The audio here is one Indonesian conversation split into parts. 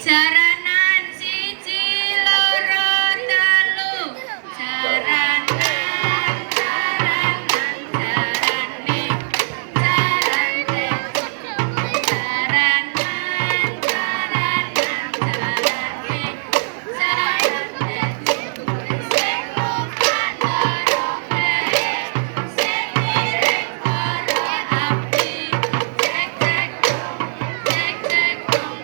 Jaranan siji loro telu. Jaranan, jaranan, jarane. Jarane. Jaranan, jaranan, jarane. Jarane. Sing lukan dorope. Sing ngiring para abdi. Cek cek dong. Cek cek dong.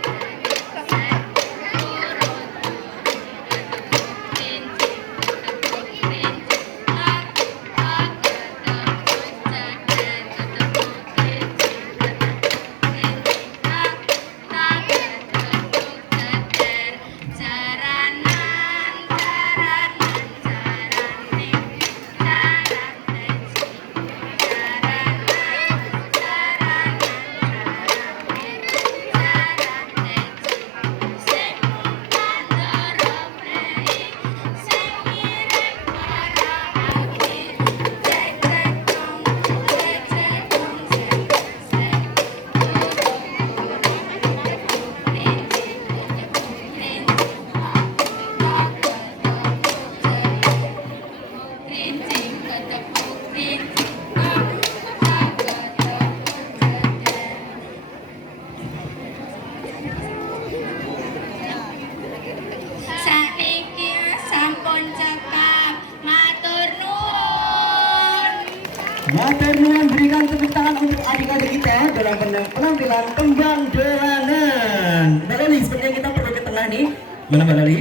Saiki sampun cekap, matur nuwun. Matur nuwun, berikan tepuk tangan untuk adik-adik kita dalam penampilan Tembang Dolanan. Mbak Lali, sepertinya kita perlu ke tengah nih. Mana Mbak Lali?